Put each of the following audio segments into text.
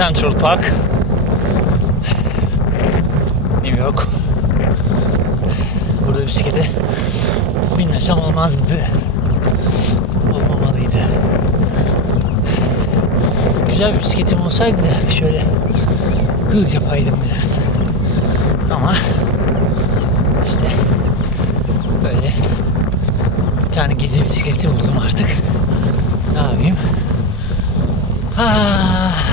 Central Park. New York. Burada bisiklete binmesem olmazdı. Olmamalıydı. Güzel bir bisikletim olsaydı şöyle hız yapaydım biraz. Ama işte böyle bir tane gezi bisikleti buldum artık. Ne yapayım? Ha.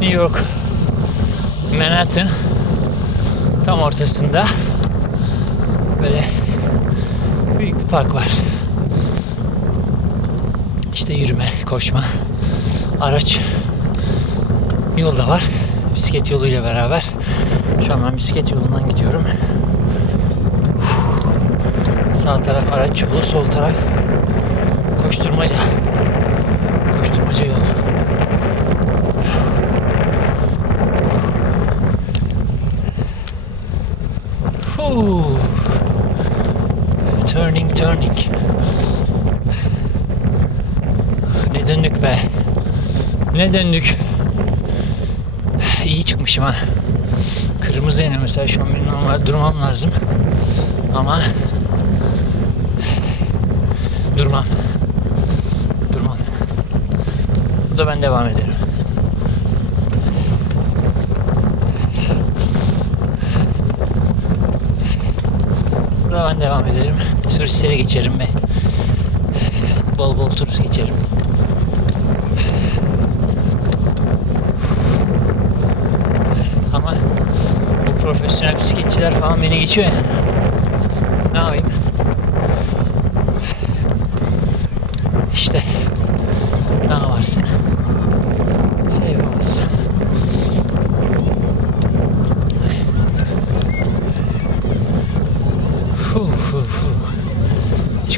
New York Manhattan tam ortasında böyle büyük bir park var. İşte yürüme, koşma, araç yol da var. Bisiklet yoluyla beraber. Şu an ben bisiklet yolundan gidiyorum. Sağ taraf araç yolu, sol taraf koşturmaca yolu. Huu. Turning, turning. Ne döndük be. Ne döndük. İyi çıkmışım ha. Kırmızı yine mesela şu an benim normal durmam lazım. Ama durmam. Durmam. Bu da ben devam ederim. Burada ben devam ederim. Turistlere geçerim ve bol bol turist geçerim. Ama bu profesyonel bisikletçiler falan beni geçiyor yani. Ne yapayım?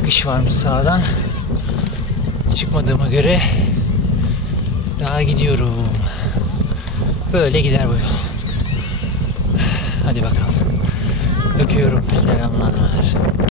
Çıkış varmış sağdan. Çıkmadığıma göre daha gidiyorum. Böyle gider bu yol. Hadi bakalım. Öpüyorum. Selamlar.